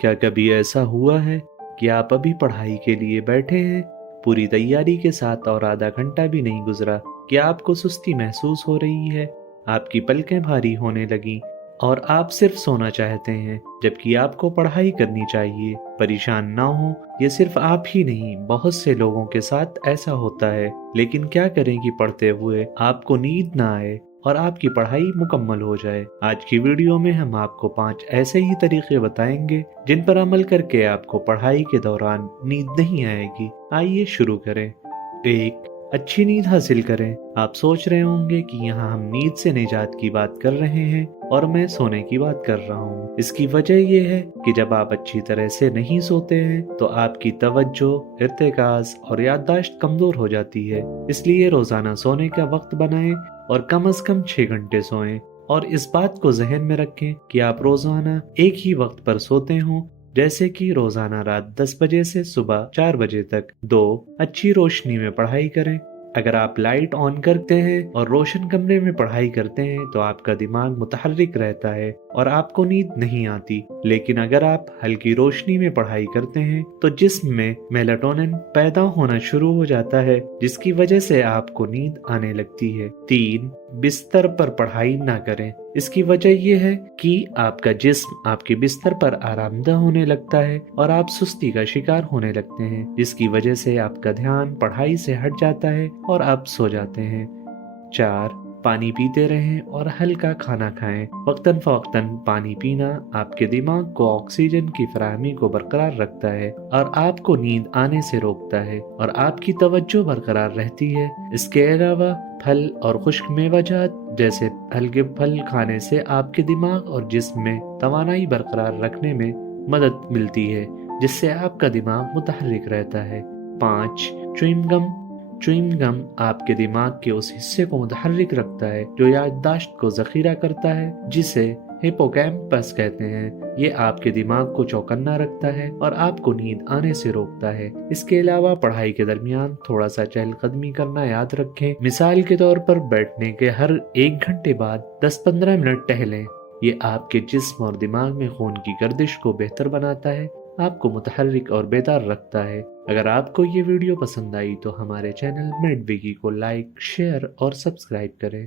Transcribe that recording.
کیا کبھی ایسا ہوا ہے کہ آپ ابھی پڑھائی کے لیے بیٹھے ہیں پوری تیاری کے ساتھ اور آدھا گھنٹہ بھی نہیں گزرا کہ آپ کو سستی محسوس ہو رہی ہے، آپ کی پلکیں بھاری ہونے لگیں اور آپ صرف سونا چاہتے ہیں جبکہ آپ کو پڑھائی کرنی چاہیے؟ پریشان نہ ہوں، یہ صرف آپ ہی نہیں بہت سے لوگوں کے ساتھ ایسا ہوتا ہے، لیکن کیا کریں کہ پڑھتے ہوئے آپ کو نیند نہ آئے اور آپ کی پڑھائی مکمل ہو جائے۔ آج کی ویڈیو میں ہم آپ کو 5 ایسے ہی طریقے بتائیں گے جن پر عمل کر کے آپ کو پڑھائی کے دوران نیند نہیں آئے گی۔ آئیے شروع کریں۔ 1، اچھی نیند حاصل کریں۔ آپ سوچ رہے ہوں گے کہ یہاں ہم نیند سے نجات کی بات کر رہے ہیں اور میں سونے کی بات کر رہا ہوں۔ اس کی وجہ یہ ہے کہ جب آپ اچھی طرح سے نہیں سوتے ہیں تو آپ کی توجہ، ارتکاز اور یادداشت کمزور ہو جاتی ہے۔ اس لیے روزانہ سونے کا وقت بنائیں اور کم از کم 6 گھنٹے سوئیں، اور اس بات کو ذہن میں رکھیں کہ آپ روزانہ ایک ہی وقت پر سوتے ہوں، جیسے کہ روزانہ رات 10 بجے سے صبح 4 بجے تک۔ 2، اچھی روشنی میں پڑھائی کریں۔ اگر آپ لائٹ آن کرتے ہیں اور روشن کمرے میں پڑھائی کرتے ہیں تو آپ کا دماغ متحرک رہتا ہے اور آپ کو نیند نہیں آتی، لیکن اگر آپ ہلکی روشنی میں پڑھائی کرتے ہیں تو جسم میں میلاٹونن پیدا ہونا شروع ہو جاتا ہے، جس کی وجہ سے آپ کو نیند آنے لگتی ہے۔ 3، بستر پر پڑھائی نہ کریں۔ اس کی وجہ یہ ہے کہ آپ کا جسم آپ کے بستر پر آرام دہ ہونے لگتا ہے اور آپ سستی کا شکار ہونے لگتے ہیں، جس کی وجہ سے آپ کا دھیان پڑھائی سے ہٹ جاتا ہے اور آپ سو جاتے ہیں۔ 4، پانی پیتے رہیں اور ہلکا کھانا کھائیں۔ وقتاً فوقتاً پانی پینا آپ کے دماغ کو آکسیجن کی فراہمی کو برقرار رکھتا ہے اور آپ کو نیند آنے سے روکتا ہے اور آپ کی توجہ برقرار رہتی ہے۔ اس کے علاوہ پھل اور خشک میوہ جات جیسے ہلکے پھل کھانے سے آپ کے دماغ اور جسم میں توانائی برقرار رکھنے میں مدد ملتی ہے، جس سے آپ کا دماغ متحرک رہتا ہے۔ 5، چوئنگ گم۔ چوئنگ گم آپ کے دماغ کے اس حصے کو متحرک رکھتا ہے جو یادداشت کو ذخیرہ کرتا ہے، جسے ہپوکیمپس کہتے ہیں۔ یہ آپ کے دماغ کو چوکنا رکھتا ہے اور آپ کو نیند آنے سے روکتا ہے۔ اس کے علاوہ پڑھائی کے درمیان تھوڑا سا چہل قدمی کرنا یاد رکھیں۔ مثال کے طور پر بیٹھنے کے ہر 1 گھنٹے بعد 10-15 منٹ ٹہلیں۔ یہ آپ کے جسم اور دماغ میں خون کی گردش کو بہتر بناتا ہے، آپ کو متحرک اور بیدار رکھتا ہے۔ اگر آپ کو یہ ویڈیو پسند آئی تو ہمارے چینل میڈ ویکی کو لائک، شیئر اور سبسکرائب کریں۔